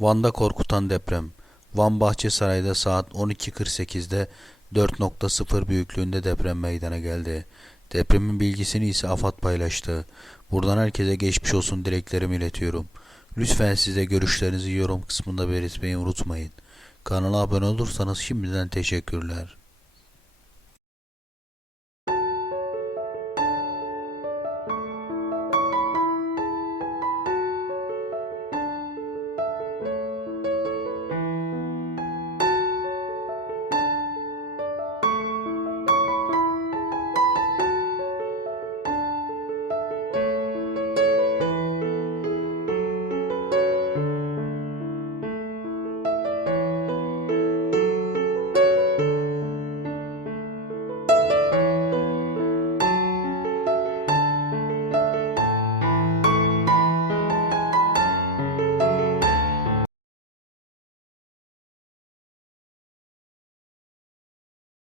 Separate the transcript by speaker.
Speaker 1: Van'da korkutan deprem. Van Bahçesaray'da saat 12.48'de 4.0 büyüklüğünde deprem meydana geldi. Depremin bilgisini ise AFAD paylaştı. Buradan herkese geçmiş olsun dileklerimi iletiyorum. Lütfen size görüşlerinizi yorum kısmında belirtmeyi unutmayın. Kanala abone olursanız şimdiden teşekkürler.